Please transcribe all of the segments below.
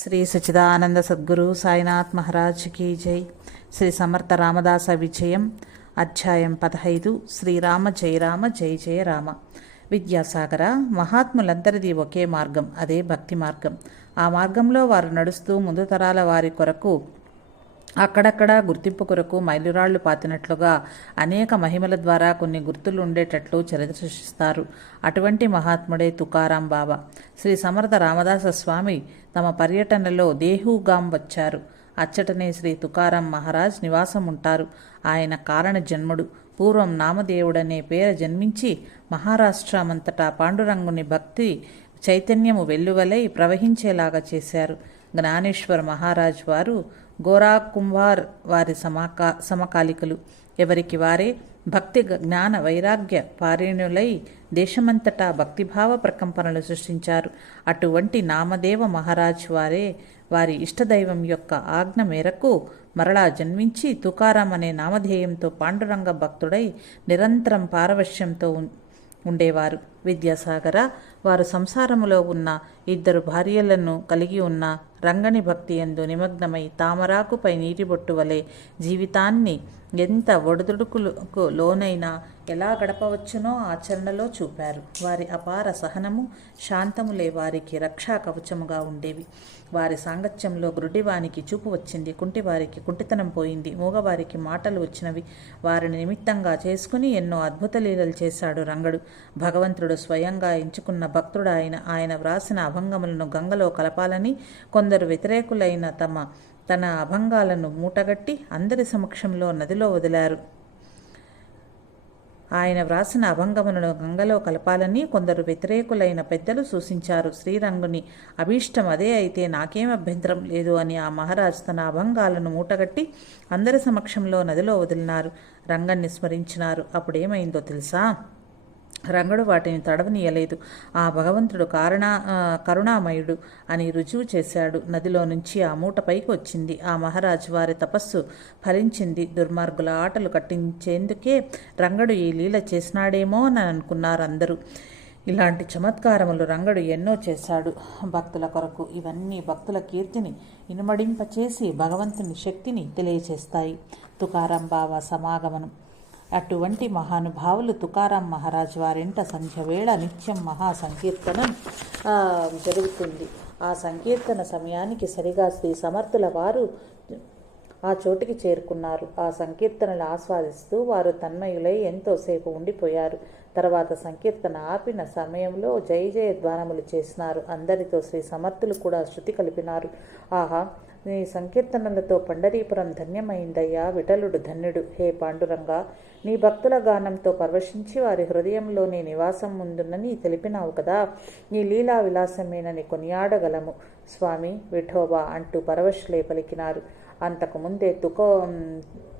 Shri Sachidananda Sadhguru Sainath Maharaj key జై. శ్రీ సమర్థ రామదాస విజయం. అధ్యాయం 15. శ్రీరామ జయ రామ జయ జయ రామ. విద్యాసాగర, మహాత్ములందరిది ఒకే మార్గం, అదే భక్తి మార్గం. ఆ మార్గంలో వారు నడుస్తూ ముందు తరాల వారి కొరకు అక్కడక్కడ గుర్తింపు కొరకు మైలురాళ్లు పాతినట్లుగా అనేక మహిమల ద్వారా కొన్ని గుర్తులు ఉండేటట్లు చరిత్ర సృష్టిస్తారు. అటువంటి మహాత్ముడే తుకారాం బాబా. శ్రీ సమర్థ రామదాస స్వామి తమ పర్యటనలో దేహూగాం వచ్చారు. అచ్చటనే శ్రీ తుకారాం మహారాజ్ నివాసం ఉంటారు. ఆయన కారణ జన్ముడు. పూర్వం నామదేవుడనే పేర జన్మించి మహారాష్ట్రమంతటా పాండురంగుని భక్తి చైతన్యము వెల్లువలై ప్రవహించేలాగా చేశారు. జ్ఞానేశ్వర్ మహారాజ్ వారు గోరా కుంవార్ వారి సమకాలికలు. ఎవరికి వారే భక్తి జ్ఞాన వైరాగ్య పారేణులై దేశమంతటా భక్తిభావ ప్రకంపనలు సృష్టించారు. అటువంటి నామదేవ మహారాజ్ వారే వారి ఇష్టదైవం యొక్క ఆజ్ఞ మేరకు మరలా జన్మించి తుకారాం అనే నామధేయంతో పాండురంగ భక్తుడై నిరంతరం పారవశ్యంతో ఉండేవారు. విద్యాసాగర, వారు సంసారములో ఉన్న ఇద్దరు భార్యలను కలిగి ఉన్న రంగని భక్తి యందు నిమగ్నమై తామరాకుపై నీటిబొట్టు వలె జీవితాన్ని ఎంత ఒడిదుడుకులకు లోనైనా ఎలా గడపవచ్చునో ఆచరణలో చూపారు. వారి అపార సహనము శాంతములే వారికి రక్షా కవచముగా ఉండేవి. వారి సాంగత్యంలో గ్రుడ్డివానికి చూపు వచ్చింది, కుంటివారికి కుంటితనం పోయింది, మూగవారికి మాటలు వచ్చినవి. వారిని నిమిత్తంగా చేసుకుని ఎన్నో అద్భుత లీలలు చేశాడు రంగడు. భగవంతుడు స్వయంగా ఎంచుకున్న భక్తుడు ఆయన వ్రాసిన అభంగములను గంగలో కలపాలని కొందరు వ్యతిరేకులైన తన అభంగాలను మూటగట్టి అందరి సమక్షంలో నదిలో వదిలారు. ఆయన వ్రాసిన అభంగములను గంగలో కలపాలని కొందరు వ్యతిరేకులైన పెద్దలు సూచించారు. శ్రీరంగుని అభీష్టం అదే అయితే నాకేం అభ్యంతరం లేదు అని ఆ మహారాజ్ తన అభంగాలను మూటగట్టి అందరి సమక్షంలో నదిలో వదిలినారు. రంగన్ని స్మరించినారు. అప్పుడేమైందో తెలుసా? రంగడు వాటిని తడవనీయలేదు. ఆ భగవంతుడు కరుణామయుడు అని రుజువు చేశాడు. నదిలో నుంచి ఆ మూట పైకి వచ్చింది. ఆ మహారాజు వారి తపస్సు ఫలించింది. దుర్మార్గుల ఆటలు కట్టించేందుకే రంగడు ఈ లీల చేసినాడేమో అని అనుకున్నారు అందరూ. ఇలాంటి చమత్కారములు రంగడు ఎన్నో చేశాడు భక్తుల కొరకు. ఇవన్నీ భక్తుల కీర్తిని ఇనుమడింపచేసి భగవంతుని శక్తిని తెలియచేస్తాయి. తుకారాం బాబా సమాగమనం. అటువంటి మహానుభావులు తుకారాం మహారాజు వారింట సంధ్యవేళ నిత్యం మహా సంకీర్తనం జరుగుతుంది. ఆ సంకీర్తన సమయానికి సరిగా శ్రీ సమర్థుల వారు ఆ చోటికి చేరుకున్నారు. ఆ సంకీర్తనలు ఆస్వాదిస్తూ వారు తన్మయులై ఎంతోసేపు ఉండిపోయారు. తర్వాత సంకీర్తన ఆపిన సమయంలో జయ జయ ధ్వానములు చేసినారు. అందరితో శ్రీ సమర్థులు కూడా శృతి కలిపినారు. ఆహా, నీ సంకీర్తనలతో పండరీపురం ధన్యమైందయ్యా, విఠలుడు ధన్యుడు. హే పాండురంగా, నీ భక్తుల గానంతో పరవశించి వారి హృదయంలో నీ నివాసం ముందునని తెలిపినావు కదా. నీ లీలా విలాసమేనని కొనియాడగలము స్వామి విఠోబా అంటూ పరవశులే పలికినారు. అంతకుముందే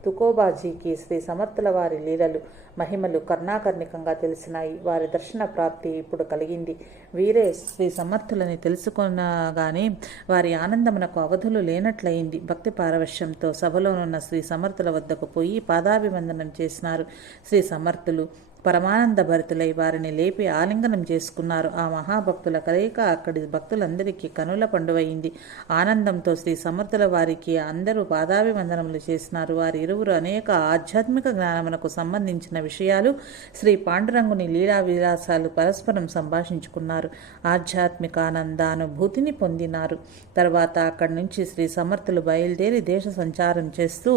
తుకోబాజీకి శ్రీ సమర్థుల వారి లీలలు మహిమలు కర్ణాకర్ణికంగా తెలిసినాయి. వారి దర్శన ప్రాప్తి ఇప్పుడు కలిగింది. వీరే శ్రీ సమర్థులని తెలుసుకొనగానే వారి ఆనందమునకు అవధులు లేనట్లయింది. భక్తి పారవశ్యంతో సభలోనున్న శ్రీ సమర్థుల వద్దకు పోయి పాదాభివందనం చేసినారు. శ్రీ సమర్థులు పరమానంద భరితులై వారిని లేపి ఆలింగనం చేసుకున్నారు. ఆ మహాభక్తుల కలయిక అక్కడి భక్తులందరికీ కనుల పండువయింది. ఆనందంతో శ్రీ సమర్థుల వారికి అందరూ పాదాభివందనములు చేసినారు. వారి ఇరువురు అనేక ఆధ్యాత్మిక జ్ఞానమునకు సంబంధించిన విషయాలు, శ్రీ పాండురంగుని లీలా విలాసాలు పరస్పరం సంభాషించుకున్నారు. ఆధ్యాత్మిక ఆనందానుభూతిని పొందినారు. తర్వాత అక్కడి నుంచి శ్రీ సమర్థులు బయలుదేరి దేశ సంచారం చేస్తూ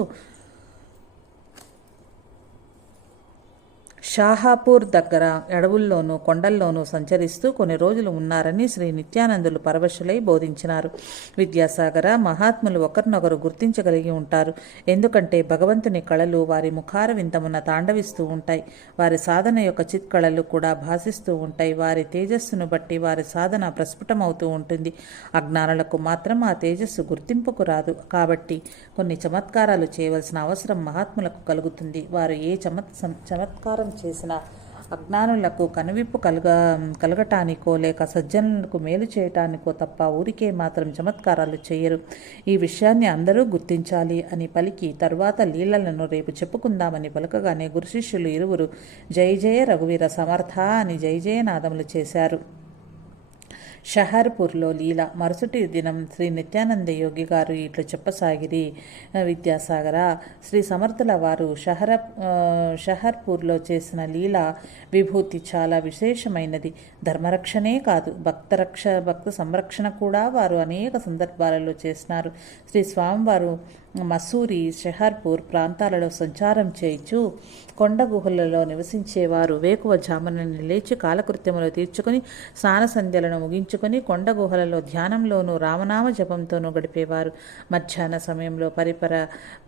షాహాపూర్ దగ్గర అడవుల్లోనూ కొండల్లోనూ సంచరిస్తూ కొన్ని రోజులు ఉన్నారని శ్రీ నిత్యానందులు పరవశులై బోధించినారు. విద్యాసాగర, మహాత్ములు ఒకరినొకరు గుర్తించగలిగి ఉంటారు. ఎందుకంటే భగవంతుని కళలు వారి ముఖార వింతమున తాండవిస్తూ ఉంటాయి. వారి సాధన యొక్క చిత్కళలు కూడా భాసిస్తూ ఉంటాయి. వారి తేజస్సును బట్టి వారి సాధన ప్రస్ఫుటమవుతూ ఉంటుంది. అజ్ఞానులకు మాత్రం ఆ తేజస్సు గుర్తింపుకు రాదు. కాబట్టి కొన్ని చమత్కారాలు చేయవలసిన అవసరం మహాత్ములకు కలుగుతుంది. వారు ఏ చమత్కారం చేసిన అజ్ఞానులకు కనువిప్పు కలగటానికో లేక సజ్జనులకు మేలు చేయటానికో తప్ప ఊరికే మాత్రం చమత్కారాలు చేయరు. ఈ విషయాన్ని అందరూ గుర్తించాలి అని పలికి తరువాత లీలలను రేపు చెప్పుకుందామని పలకగానే గురు శిష్యులు ఇరువురు జయ జయ రఘువీర సమర్థ అని జయ జయనాదములు చేశారు. షహర్పూర్లో లీల. మరుసటి దినం శ్రీ నిత్యానంద యోగి గారు ఇట్లు చెప్పసాగిరి. విద్యాసాగర, శ్రీ సమర్థుల వారు షహర్పూర్లో చేసిన లీల విభూతి చాలా విశేషమైనది. ధర్మరక్షణే కాదు, భక్త సంరక్షణ కూడా వారు అనేక సందర్భాలలో చేసినారు. శ్రీ స్వామివారు మసూరి, షహర్పూర్ ప్రాంతాలలో సంచారం చేయించు కొండ గుహలలో నివసించేవారు. వేకువ జామున లేచి కాలకృత్యములు తీర్చుకొని స్నాన సంధ్యలను ముగించుకొని కొండ గుహలలో ధ్యానంలోనూ రామనామ జపంతోనూ గడిపేవారు. మధ్యాహ్న సమయంలో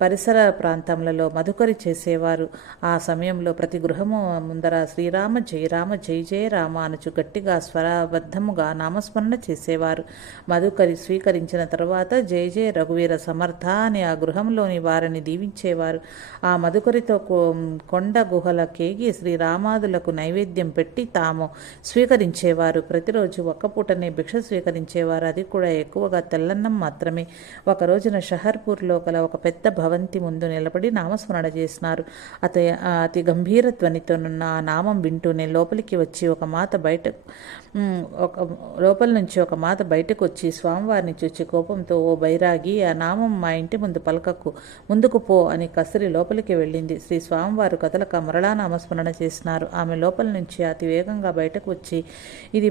పరిసర ప్రాంతములలో మధుకరి చేసేవారు. ఆ సమయంలో ప్రతి గృహము ముందర శ్రీరామ జయ రామ జయ జయ రామ అనుచు గట్టిగా స్వరబద్ధముగా నామస్మరణ చేసేవారు. మధుకరి స్వీకరించిన తరువాత జయ జయ రఘువీర సమర్థ అని ఆ గృహంలోని వారిని దీవించేవారు. ఆ మధుకరితో కొండ గుహల కేగి శ్రీరామాదులకు నైవేద్యం పెట్టి తాము స్వీకరించేవారు. ప్రతిరోజు ఒక్కపూటనే భిక్ష స్వీకరించేవారు, అది కూడా ఎక్కువగా తెల్లన్నం మాత్రమే. ఒక రోజున షహర్పూర్లో గల ఒక పెద్ద భవంతి ముందు నిలబడి నామస్మరణ చేసినారు. అతి గంభీర ధ్వనితోనున్న ఆ నామం వింటూనే లోపలికి వచ్చి లోపల నుంచి ఒక మాత బయటకు వచ్చి స్వామివారిని చూచి కోపంతో, ఓ బైరాగి, ఆ నామం మా ఇంటి ముందు పలకకు, ముందుకు పో అని కసిరి లోపలికి వెళ్ళింది. శ్రీ స్వామివారు కదలక మరలా నామస్మరణ చేసినారు. ఆమె లోపల నుంచి అతి వేగంగా బయటకు వచ్చి, ఇది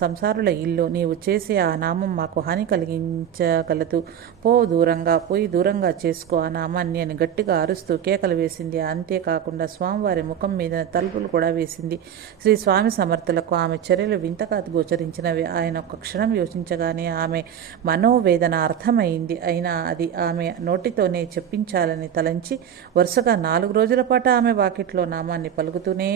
సంసారుల ఇల్లు, నీవు చేసే ఆ నామం మాకు హాని కలిగించగలదు, పోయి దూరంగా చేసుకో ఆ నామాన్ని అని గట్టిగా అరుస్తూ కేకలు వేసింది. అంతేకాకుండా స్వామివారి ముఖం మీద తలుపులు కూడా వేసింది. శ్రీ స్వామి సమర్థులకు ఆమె చర్యలు వింతగా గోచరించినవి. ఆయన ఒక్క క్షణం యోచించగానే ఆమె మనోవేదన అర్థమైంది. అయినా అది ఆమె నోటితోనే చెప్పించాలని తలంచి వరుసగా 4 రోజుల పాటు ఆమె వాకిట్లో నామాన్ని పలుకుతూనే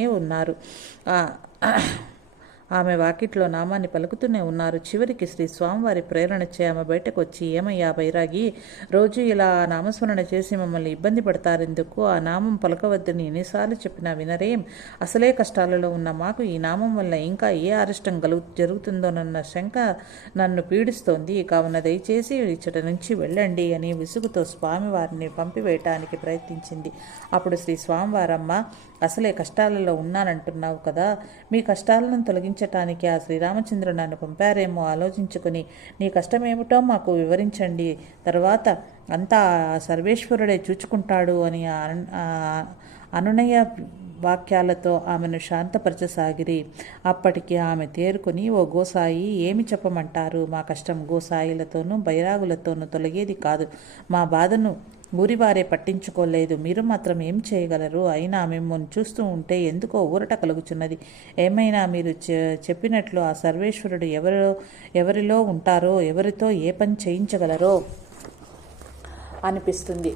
ఉన్నారు. చివరికి శ్రీ స్వామివారి ప్రేరణ చే ఆమె బయటకు వచ్చి, ఏమయ్యా బైరాగి, రోజు ఇలా నామస్మరణ చేసి మమ్మల్ని ఇబ్బంది పడతారెందుకు? ఆ నామం పలకవద్దని ఎన్నిసార్లు చెప్పినా వినరేం? అసలే కష్టాలలో ఉన్న మాకు ఈ నామం వల్ల ఇంకా ఏ అరిష్టం జరుగుతుందోనన్న శంక నన్ను పీడిస్తోంది. కావున దయచేసి ఇచ్చట నుంచి వెళ్ళండి అని విసుగుతో స్వామివారిని పంపివేయటానికి ప్రయత్నించింది. అప్పుడు శ్రీ స్వామివారమ్మ, అసలే కష్టాలలో ఉన్నానంటున్నావు కదా, మీ కష్టాలను తొలగించటానికి ఆ శ్రీరామచంద్రుడు నన్ను పంపారేమో ఆలోచించుకుని నీ కష్టమేమిటో మాకు వివరించండి, తర్వాత అంతా సర్వేశ్వరుడే చూచుకుంటాడు అని అనునయ వాక్యాలతో ఆమెను శాంతపరచసాగిరి. అప్పటికి ఆమె తేరుకొని, ఓ గోసాయి, ఏమి చెప్పమంటారు? మా కష్టం గోసాయిలతోనూ బైరాగులతోనూ తొలగేది కాదు. మా బాధను ఊరివారే పట్టించుకోలేదు, మీరు మాత్రం ఏం చేయగలరు? అయినా మిమ్మల్ని చూస్తూ ఉంటే ఎందుకో ఊరట కలుగుచున్నది. ఏమైనా మీరు చెప్పినట్లు ఆ సర్వేశ్వరుడు ఎవరిలో ఉంటారో, ఎవరితో ఏ పని చేయించగలరో అనిపిస్తుంది.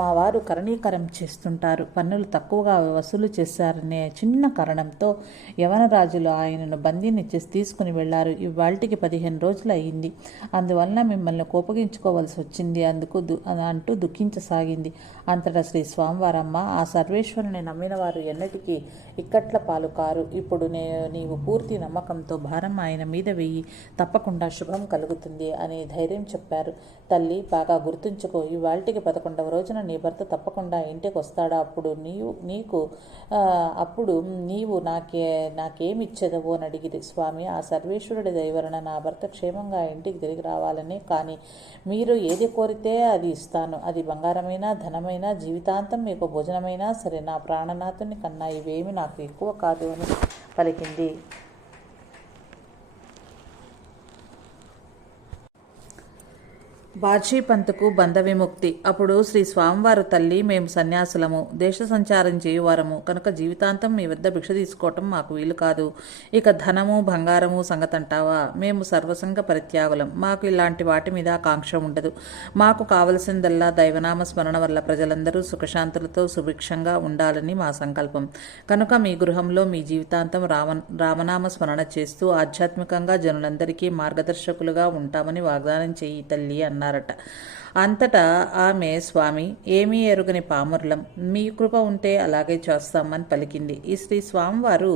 మా వారు కరణీకరం చేస్తుంటారు. పన్నులు తక్కువగా వసూలు చేశారనే చిన్న కారణంతో యవనరాజులు ఆయనను బందీని తీసుకుని వెళ్లారు. ఇవాళ్టికి 15 రోజులు అయింది. అందువలన మిమ్మల్ని కోపగించుకోవలసి వచ్చింది అంటూ దుఃఖించసాగింది. అంతటా శ్రీ స్వామివారమ్మ, ఆ సర్వేశ్వరుని నమ్మిన వారు ఎన్నటికీ ఇక్కట్ల పాలు కారు. ఇప్పుడు నీవు పూర్తి నమ్మకంతో భారం ఆయన మీద వెయ్యి, తప్పకుండా శుభం కలుగుతుంది అని ధైర్యం చెప్పారు. తల్లి, బాగా గుర్తుంచుకో, ఇవాళ్టికి 11వ రోజున నీ భర్త తప్పకుండా ఇంటికి వస్తాడా? అప్పుడు నీవు నాకేమిచ్చేదవో అని అడిగిరి. స్వామి, ఆ సర్వేశ్వరుడి దయవలన నా భర్త క్షేమంగా ఇంటికి తిరిగి రావాలని, కానీ మీరు ఏది కోరితే అది ఇస్తాను. అది బంగారమైనా, ధనమైనా, జీవితాంతం మీకు భోజనమైనా సరే, నా ప్రాణనాథుని కన్నా ఇవేమి నాకు ఎక్కువ కాదు అని పలికింది. బాజీపంతుకు బంధ విముక్తి. అప్పుడు శ్రీ స్వామివారు, తల్లి, మేము సన్యాసులము, దేశ సంచారం చేయువారము కనుక జీవితాంతం మీ వద్ద భిక్ష తీసుకోవటం మాకు వీలు కాదు. ఇక ధనము బంగారము సంగతంటావా? మేము సర్వసంగ పరిత్యాగులం. మాకు ఇలాంటి వాటి మీద ఆకాంక్ష ఉండదు. మాకు కావలసిందల్లా దైవనామ స్మరణ వల్ల ప్రజలందరూ సుఖశాంతులతో సుభిక్షంగా ఉండాలని మా సంకల్పం. కనుక మీ గృహంలో మీ జీవితాంతం రామనామ స్మరణ చేస్తూ ఆధ్యాత్మికంగా జనులందరికీ మార్గదర్శకులుగా ఉంటామని వాగ్దానం చెయ్యి తల్లి అన్నారు. అంతటా ఆమె, స్వామి, ఏమీ ఎరుగని పామురులం, మీ కృప ఉంటే అలాగే చేస్తామని పలికింది. ఈ శ్రీ స్వామివారు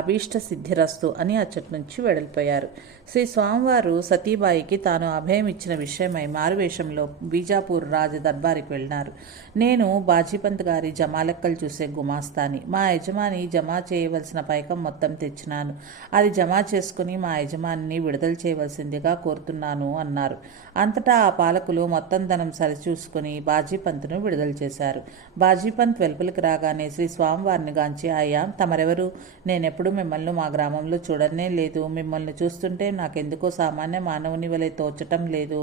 అభీష్ట సిద్ధిరస్తు అని అచ్చటి నుంచి వెడలిపోయారు. శ్రీ స్వామివారు సతీబాయికి తాను అభయం ఇచ్చిన విషయమై మారువేషంలో బీజాపూర్ రాజ దర్బారికి వెళ్ళినారు. నేను బాజీపంత్ గారి జమా లెక్కలు చూసే గుమాస్తాని. మా యజమాని జమా చేయవలసిన పైకం మొత్తం తెచ్చినాను. అది జమా చేసుకుని మా యజమానిని విడుదల చేయవలసిందిగా కోరుతున్నాను అన్నారు. అంతటా ఆ పాలకులు మొత్తం ధనం సరిచూసుకుని బాజీపంత్ను విడుదల చేశారు. బాజీపంత్ వెలుపలికి రాగానే శ్రీ స్వామివారిని గాంచి, అయ్యా తమరెవరు? నేనెప్పుడు మిమ్మల్ని మా గ్రామంలో చూడనే లేదు. మిమ్మల్ని చూస్తుంటే నాకెందుకో సామాన్య మానవుని వలె తోచటం లేదు.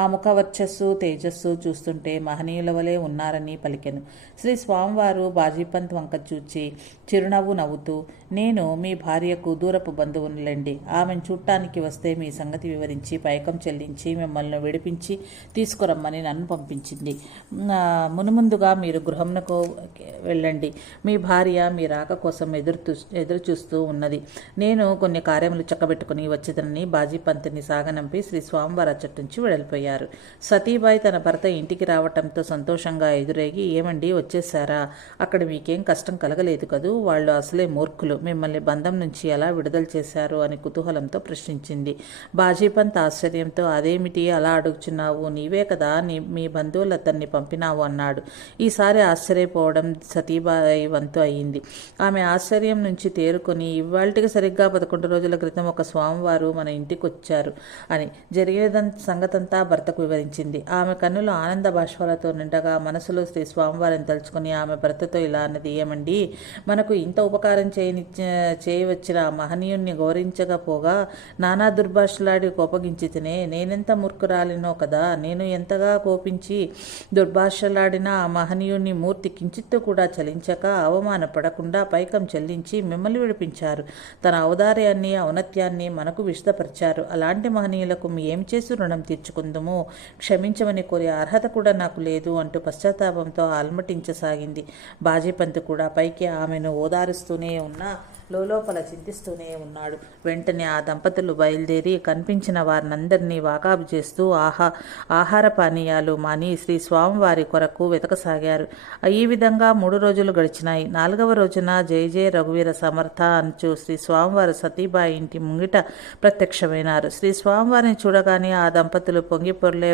ఆ ముఖ వర్చస్సు తేజస్సు చూస్తుంటే మహనీయుల వలె ఉన్నారని పలికెను. శ్రీ స్వామివారు బాజీపంత్ వంక చూచి చిరునవ్వు నవ్వుతూ, నేను మీ భార్యకు దూరపు బంధువునులేండి. ఆమెను చూడటానికి వస్తే మీ సంగతి వివరించి పైకం చెల్లించి మిమ్మల్ని విడిపించి తీసుకురమ్మని నన్ను పంపించింది. మునుముందుగా మీరు గృహంకు వెళ్ళండి. మీ భార్య మీ రాక కోసం ఎదురు చూస్తూ ఉన్నది. నేను కొన్ని కార్యములు చక్కబెట్టుకుని వచ్చేదని బాజీపంత్ని సాగనంపి శ్రీ స్వామివారి అచ్చటి నుంచి వెళ్ళిపోయారు. సతీబాయి తన భర్త ఇంటికి రావటంతో సంతోషంగా ఎదురేగి, ఏమండి వచ్చేసారా? అక్కడ మీకేం కష్టం కలగలేదు కదూ? వాళ్ళు అసలే మూర్ఖులు. మిమ్మల్ని బంధం నుంచి ఎలా విడుదల చేశారు అని కుతూహలంతో ప్రశ్నించింది. బాజీపంత్ ఆశ్చర్యంతో, అదేమిటి అలా అడుగుచున్నావు? నీవే కదా మీ బంధువులు అతన్ని పంపినావు అన్నాడు. ఈసారి ఆశ్చర్యపోవడం సతీబాయి వంతు అయింది. ఆమె ఆశ్చర్యం నుంచి తేరుకొని, ఇవాళకి సరిగ్గా 11 రోజుల క్రితం ఒక స్వామివారు మన ఇంటికి వచ్చారు అని జరిగిన సంగతంతా భర్తకు వివరించింది. ఆమె కన్నులు ఆనంద బాష్పాలతో నిండగా మనసులో శ్రీ స్వామివారిని తలుచుకుని ఆమె భర్తతో ఇలా అన్నది, ఏమండి మనకు ఇంత ఉపకారం చేయవచ్చిన మహనీయుణ్ణి గౌరవించకపోగా నానా దుర్భాషలాడి కోపగించి తినే నేనెంత మూర్ఖురాలినో కదా. నేను ఎంతగా కోపించి దుర్భాషలాడిన ఆ మహనీయుని మూర్తి కించిత్తు కూడా చలించక అవమానపడకుండా పైకం చెల్లించి మిమ్మల్ని విడిపించారు. తన ఔదార్యాన్ని ఔన్నత్యాన్ని మనకు విశదపరిచారు. అలాంటి మహనీయులకు ఏం చేసి రుణం తీర్చుకుందుమో క్షమించమని కోరే అర్హత కూడా నాకు లేదు అంటూ పశ్చాత్తాపంతో అలమటించసాగింది. బాజీపంత్ కూడా పైకి ఆమెను ఓదారుస్తూనే ఉన్నా లోపల చింతిస్తూనే ఉన్నాడు. వెంటనే ఆ దంపతులు బయలుదేరి కనిపించిన వారినందరినీ వాకాబు చేస్తూ ఆహార పానీయాలు మాని శ్రీ స్వామివారి కొరకు వెతకసాగారు. ఈ విధంగా 3 రోజులు గడిచినాయి. 4వ రోజున జయ జయ రఘువీర సమర్థ అంచు శ్రీ స్వామివారు సతీబాయి ఇంటి ముంగిట ప్రత్యక్షమైనారు. శ్రీ స్వామివారిని చూడగానే ఆ దంపతులు పొంగిపొర్లే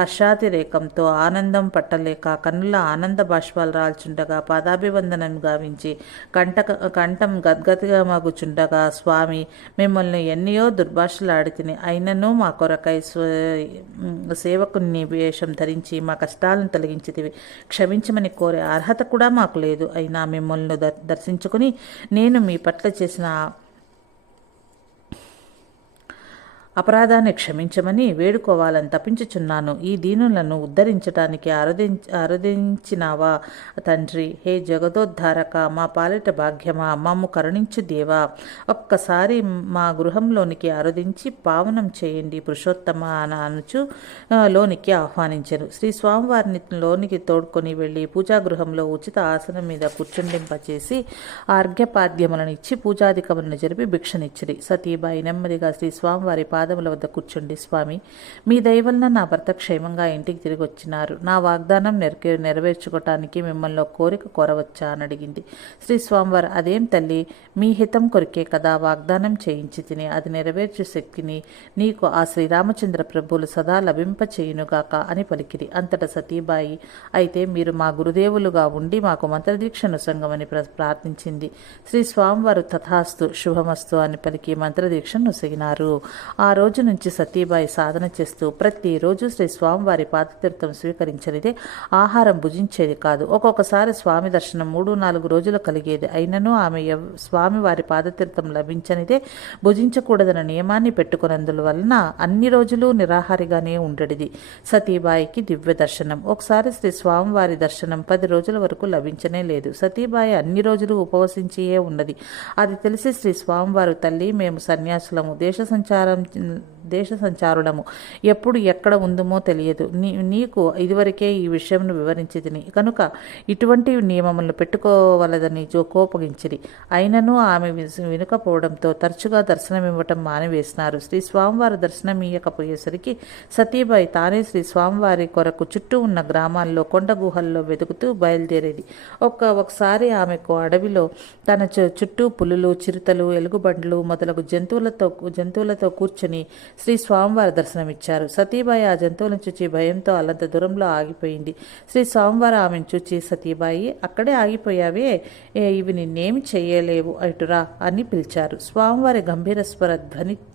హర్షాతిరేకంతో ఆనందం పట్టలేక కన్నుల ఆనంద బాష్పాలు రాల్చుండగా పాదాభివందనం గావించి కంఠం గద్గతిగా మగుచుండగా, స్వామి మిమ్మల్ని ఎన్నయో దుర్భాషలాడితిని, అయినను మా కొరకై సేవకుని వేషం ధరించి మా కష్టాలను తొలగించితివి. క్షమించమని కోరే అర్హత కూడా మాకు లేదు. అయినా మిమ్మల్ని దర్శించుకుని నేను మీ పట్ల చేసిన అపరాధాన్ని క్షమించమని వేడుకోవాలని తప్పించుచున్నాను. ఈ దీనులను ఉద్ధరించటానికి అరుదించినావా తండ్రి? హే జగదోద్ధారక, మా పాలిట భాగ్యమా, మమ్ము కరుణించు దేవా, ఒక్కసారి మా గృహంలోనికి అరుదించి పావనం చేయండి పురుషోత్తమ అనుచు లోనికి ఆహ్వానించరు. శ్రీ స్వామివారిని లోనికి తోడుకొని వెళ్ళి పూజాగృహంలో ఉచిత ఆసనం మీద కూర్చుండింపచేసి అర్ఘ్యపాద్యములను ఇచ్చి పూజాధికములను జరిపి భిక్షనిచ్చిరి. సతీబాయి నెమ్మదిగా శ్రీ స్వామివారి పాదముల వద్ద కూర్చుండి, స్వామి మీ దయవలన నా భర్త క్షేమంగా ఇంటికి తిరిగి వచ్చినారు. నా వాగ్దానం నెరవేర్చుకోవటానికి మిమ్మల్ని కోరిక కోరవచ్చా అని అడిగింది. శ్రీ స్వామివారు, అదేం తల్లి, మీ హితం కొరికే కదా వాగ్దానం చేయించి తిని, అది నెరవేర్చే శక్తిని నీకు ఆ శ్రీరామచంద్ర ప్రభువులు సదా లభింపచేయునుగాక అని పలికిరి. అంతటా సతీబాయి, అయితే మీరు మా గురుదేవులుగా ఉండి మాకు మంత్రదీక్షను సంగమని ప్రార్థించింది. శ్రీ స్వామివారు తథాస్తు శుభమస్తు అని పలికి మంత్రదీక్షను నొసగినారు. ఆ రోజు నుంచి సతీబాయి సాధన చేస్తూ ప్రతిరోజు శ్రీ స్వామివారి పాదతీర్థం స్వీకరించనిదే ఆహారం భుజించేది కాదు. ఒక్కొక్కసారి స్వామి దర్శనం 3-4 రోజులు కలిగేది. అయినను ఆమె స్వామివారి పాదతీర్థం లభించనిదే భుజించకూడదన్న నియమాన్ని పెట్టుకున్నందువలన అన్ని రోజులు నిరాహారిగానే ఉండేది. సతీబాయికి దివ్య దర్శనం. ఒకసారి శ్రీ స్వామివారి దర్శనం 10 రోజుల వరకు లభించనే లేదు. సతీబాయి అన్ని రోజులు ఉపవసించియే ఉన్నది. అది తెలిసి శ్రీ స్వామివారు, తల్లి మేము సన్యాసులము, దేశ సంచారం దేశ సంచారులము, ఎప్పుడు ఎక్కడ ఉందుమో తెలియదు. నీకు ఇదివరకే ఈ విషయంను వివరించితిని కనుక ఇటువంటి నియమములను పెట్టుకోవలదని కోపగించిరి. అయినను ఆమె వినకపోవడంతో తరచుగా దర్శనమివ్వటం మానివేసినారు. శ్రీ స్వామివారు దర్శనమియ్యకపోయేసరికి సతీబాయి తానే శ్రీ స్వామివారి కొరకు చుట్టూ ఉన్న గ్రామాల్లో కొండ గుహల్లో వెతుకుతూ బయలుదేరేది. ఒకసారి ఆమెకు అడవిలో తన చుట్టూ పులులు, చిరుతలు, ఎలుగుబండ్లు మొదలగు జంతువులతో కూర్చొని శ్రీ స్వామివారి దర్శనమిచ్చారు. సతీబాయి ఆ జంతువులను చూచి భయంతో అల్లంత దూరంలో ఆగిపోయింది. శ్రీ స్వామివారు ఆమెను చూచి, సతీబాయి, అక్కడే ఆగిపోయావే, ఇవి నిన్నేమి చెయ్యలేవు, అటురా అని పిలిచారు. స్వామివారి గంభీర స్వర ధ్వనితో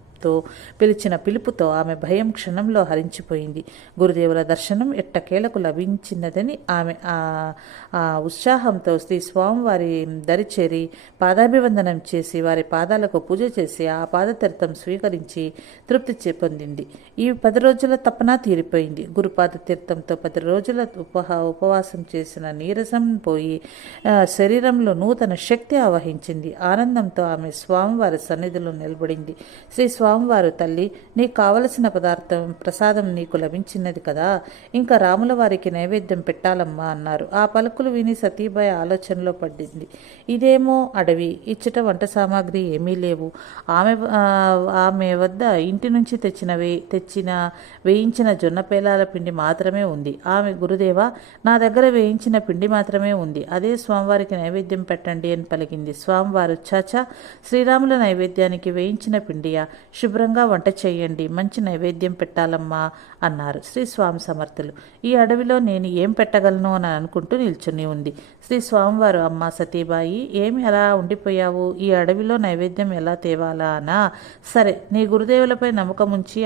పిలిచిన పిలుపుతో ఆమె భయం క్షణంలో హరించిపోయింది. గురుదేవుల దర్శనం ఎట్టకేలకు లభించినదని ఆమె ఆ ఉత్సాహంతో శ్రీ స్వామివారి దరిచేరి పాదాభివందనం చేసి వారి పాదాలకు పూజ చేసి ఆ పాదతీర్థం స్వీకరించి తృప్తి పొందింది. ఈ 10 రోజుల తపన తీరిపోయింది. గురుపాద తీర్థంతో 10 రోజుల ఉపవాసం చేసిన నీరసం పోయి శరీరంలో నూతన శక్తి ఆవహించింది. ఆనందంతో ఆమె స్వామివారి సన్నిధిలో నిలబడింది. శ్రీ స్వామివారు, తల్లి, నీకు కావలసిన ప్రసాదం నీకు లభించినది కదా, ఇంకా రాముల వారికి నైవేద్యం పెట్టాలమ్మా అన్నారు. ఆ పలుకులు విని సతీబాయి ఆలోచనలో పడింది. ఇదేమో అడవి, ఇచ్చట వంట సామాగ్రి ఏమీ లేవు. ఆమె వద్ద ఇంటి నుంచి వేయించిన జొన్న పేలాల పిండి మాత్రమే ఉంది. ఆమె, గురుదేవా, నా దగ్గర వేయించిన పిండి మాత్రమే ఉంది, అదే స్వామివారికి నైవేద్యం పెట్టండి అని పలికింది. స్వామివారు, చాచా, శ్రీరాముల నైవేద్యానికి వేయించిన పిండియా, శుభ్రంగా వంట చేయండి, మంచి నైవేద్యం పెట్టాలమ్మా అన్నారు. శ్రీ స్వామి సమర్థులు, ఈ అడవిలో నేను ఏం పెట్టగలను అని అనుకుంటూ నిల్చుని ఉంది. శ్రీ స్వామివారు, అమ్మా సతీబాయి, ఏమి అలా ఉండిపోయావు, ఈ అడవిలో నైవేద్యం ఎలా తేవాలా అనా? సరే, నీ గురుదేవులపై నమ్మకముంచి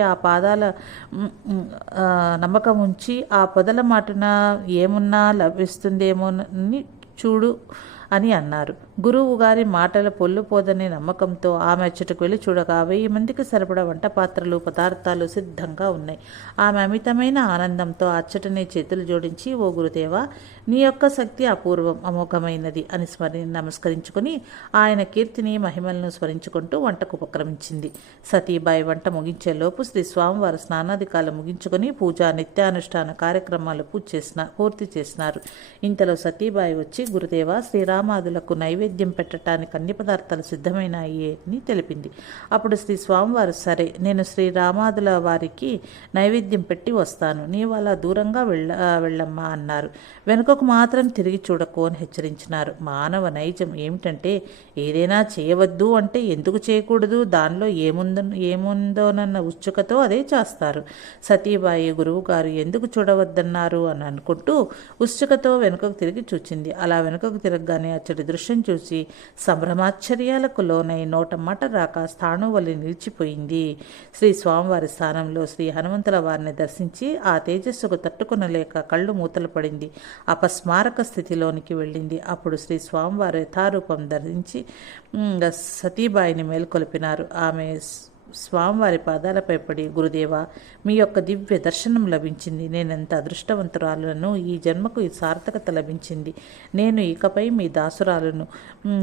ఆ పొదల మాటున ఏమున్నా లభిస్తుందేమోనని చూడు అని అన్నారు. గురువు గారి మాటల పొల్లుపోదనే నమ్మకంతో ఆమె అచ్చటకు వెళ్ళి చూడగా 1000 మందికి సరిపడా వంట పాత్రలు, పదార్థాలు సిద్ధంగా ఉన్నాయి. ఆమె అమితమైన ఆనందంతో అచ్చటనే చేతులు జోడించి, ఓ గురుదేవా, నీ యొక్క శక్తి అపూర్వం, అమోఘమైనది అని నమస్కరించుకుని ఆయన కీర్తిని, మహిమలను స్మరించుకుంటూ వంటకు ఉపక్రమించింది. సతీబాయి వంట ముగించేలోపు శ్రీ స్వామివారు స్నానాధికాలు ముగించుకొని పూజా నిత్యానుష్ఠాన కార్యక్రమాలు పూర్తి చేసినారు. ఇంతలో సతీబాయి వచ్చి, గురుదేవా, శ్రీరామాదులకు నైవేద్యం పెట్టడానికి అన్ని పదార్థాలు సిద్ధమైనాయి అని తెలిపింది. అప్పుడు శ్రీ స్వామివారు, సరే, నేను శ్రీరామాదుల వారికి నైవేద్యం పెట్టి వస్తాను, నీవు అలా దూరంగా వెళ్ళమ్మా అన్నారు. వెనుకకు మాత్రం తిరిగి చూడకు అని హెచ్చరించినారు. మానవ నైజం ఏమిటంటే, ఏదైనా చేయవద్దు అంటే ఎందుకు చేయకూడదు, దానిలో ఏముందోనన్న ఉత్సుకతో అదే చేస్తారు. సతీబాయి, గురువు గారు ఎందుకు చూడవద్దన్నారు అని అనుకుంటూ ఉత్సుకతో వెనుకకు తిరిగి చూచింది. అలా వెనుకకు తిరగగానే అచ్చటి దృశ్యం చూసి సంభ్రమాశ్చర్యాలకు లోనై నోట మాట రాక స్థాణువలి నిలిచిపోయింది. శ్రీ స్వామివారి స్థానంలో శ్రీ హనుమంతుల వారిని దర్శించి ఆ తేజస్సుకు తట్టుకొనలేక కళ్ళు మూతలు పడింది. అపస్మారక స్థితిలోనికి వెళ్ళింది. అప్పుడు శ్రీ స్వామివారు యథారూపం ధరించి సతీబాయిని మేల్కొల్పినారు. ఆమె స్వామివారి పాదాలపై పడి, గురుదేవా, మీ యొక్క దివ్య దర్శనం లభించింది, నేనెంత అదృష్టవంతురాలను, ఈ జన్మకు ఈ సార్థకత లభించింది, నేను ఇకపై మీ దాసురాలను,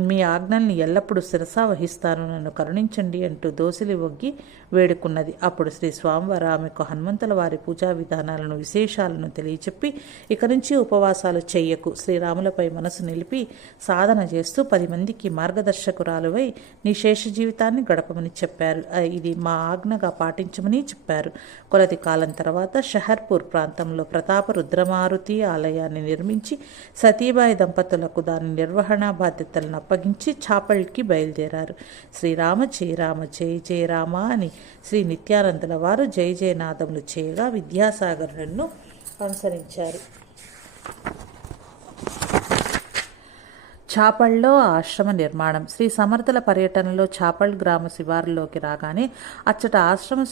మీ ఆజ్ఞల్ని ఎల్లప్పుడూ శిరసా వహిస్తాను, నన్ను కరుణించండి అంటూ దోసిలి ఒగ్గి వేడుకున్నది. అప్పుడు శ్రీ స్వామివారు ఆమెకు హనుమంతుల వారి పూజా విధానాలను, విశేషాలను తెలియచెప్పి, ఇక నుంచి ఉపవాసాలు చెయ్యకు, శ్రీరాములపై మనసు నిలిపి సాధన చేస్తూ 10 మందికి మార్గదర్శకురాలువై నీ శేష జీవితాన్ని గడపమని చెప్పారు. ఇది మా ఆజ్ఞగా పాటించమని చెప్పారు. కొలది కాలం తర్వాత షహర్పూర్ ప్రాంతంలో ప్రతాప రుద్రమారుతి ఆలయాన్ని నిర్మించి సతీబాయి దంపతులకు దాని నిర్వహణ బాధ్యతలను అప్పగించి చాపల్కి బయలుదేరారు. శ్రీరామ జయ రామ జయ జయ రామ అని శ్రీ నిత్యానందుల వారు జయ జయనాదములు చేయగా విద్యాసాగరులను అనుసరించారు. చాపల్లో ఆశ్రమ నిర్మాణం. శ్రీ సమర్థుల పర్యటనలో చాపల్ గ్రామ శివారులోకి రాగానే అచ్చట ఆశ్రమ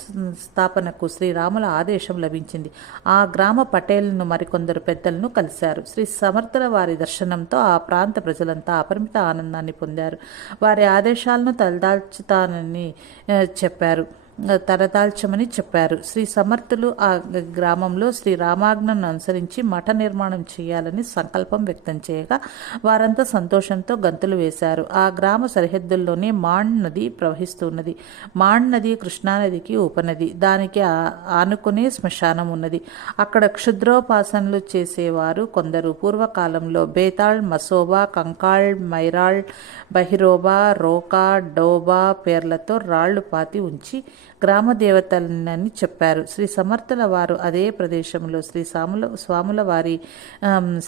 స్థాపనకు శ్రీరాముల ఆదేశం లభించింది. ఆ గ్రామ పటేళ్లను మరికొందరు పెద్దలను కలిశారు. శ్రీ సమర్థుల వారి దర్శనంతో ఆ ప్రాంత ప్రజలంతా అపరిమిత ఆనందాన్ని పొందారు. వారి ఆదేశాలను తలదాల్చుతానని చెప్పారు. తలదాల్చమని చెప్పారు. శ్రీ సమర్థులు ఆ గ్రామంలో శ్రీ రామాజ్ఞను అనుసరించి మఠ నిర్మాణం చేయాలని సంకల్పం వ్యక్తం చేయగా వారంతా సంతోషంతో గంతులు వేశారు. ఆ గ్రామ సరిహద్దుల్లోనే మాండ్ నది ప్రవహిస్తున్నది. మాండ్ నది కృష్ణానదికి ఉపనది. దానికి ఆనుకునే శ్మశానం ఉన్నది. అక్కడ క్షుద్రోపాసనలు చేసేవారు కొందరు పూర్వకాలంలో బేతాళ్, మసోబా, కంకాళ్, మైరాళ్, బహిరోబా, రోకా, డోబా పేర్లతో రాళ్లు పాతి ఉంచి గ్రామ దేవతలని చెప్పారు. శ్రీ సమర్థుల వారు అదే ప్రదేశంలో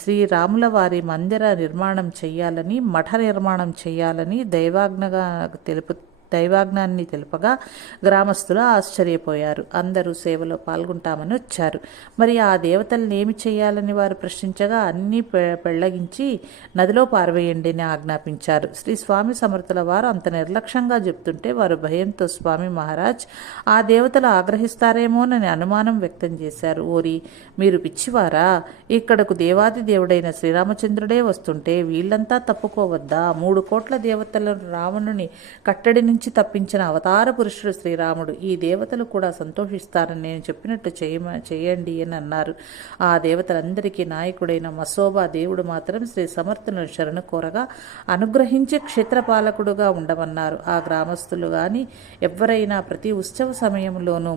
శ్రీరాముల వారి మందిర నిర్మాణం చెయ్యాలని, మఠ నిర్మాణం చెయ్యాలని దైవాజ్ఞాన్ని తెలుపగా గ్రామస్తులు ఆశ్చర్యపోయారు. అందరూ సేవలో పాల్గొంటామని వచ్చారు. మరి ఆ దేవతలను ఏమి చేయాలని వారు ప్రశ్నించగా అన్నీ పెళ్లగించి నదిలో పారవేయండి అని ఆజ్ఞాపించారు. శ్రీ స్వామి సమర్థుల వారు అంత నిర్లక్ష్యంగా చెప్తుంటే వారు భయంతో స్వామి మహారాజ్ ఆ దేవతలు ఆగ్రహిస్తారేమోనని అనుమానం వ్యక్తం చేశారు. ఓరి మీరు పిచ్చివారా, ఇక్కడకు దేవాది దేవుడైన శ్రీరామచంద్రుడే వస్తుంటే వీళ్ళంతా తప్పుకోవద్దా? 3 కోట్ల దేవతలను రావణుని కట్టడి నుంచి తప్పించిన అవతార పురుషుడు శ్రీరాముడు. ఈ దేవతలు కూడా సంతోషిస్తారని నేను చెప్పినట్టు చేయండి అని అన్నారు. ఆ దేవతలందరికీ నాయకుడైన మసోబా దేవుడు మాత్రం శ్రీ సమర్థులను శరణు కోరగా అనుగ్రహించి క్షేత్రపాలకుడుగా ఉండమన్నారు. ఆ గ్రామస్తులు గాని ఎవరైనా ప్రతి ఉత్సవ సమయంలోనూ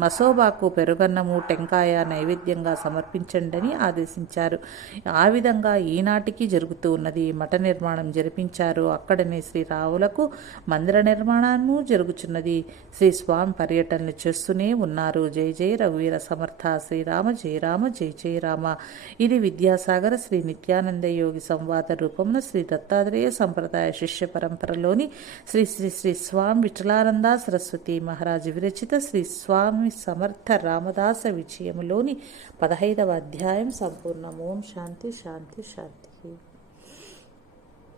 మసోబాకు పెరుగన్నము, టెంకాయ నైవేద్యంగా సమర్పించండి అని ఆదేశించారు. ఆ విధంగా ఈనాటికి జరుగుతూ ఉన్నది. మఠ నిర్మాణం జరిపించారు. అక్కడనే శ్రీరాములకు మందిర నిర్మాణము జరుగుచున్నది. శ్రీ స్వామి పర్యటనలు చేస్తూనే ఉన్నారు. జై జై రఘువీర సమర్థ శ్రీరామ జయ రామ జై జయ రామ. ఇది విద్యాసాగర శ్రీ నిత్యానంద యోగి సంవాద రూపంలో శ్రీ దత్తాత్రేయ సంప్రదాయ శిష్య పరంపరలోని శ్రీ శ్రీ శ్రీ స్వామి విఠలానంద సరస్వతి మహారాజు విరచిత శ్రీ స్వామి సమర్థ రామదాస విజయములోని 15వ అధ్యాయం సంపూర్ణం. ఓం శాంతి శాంతి శాంతి.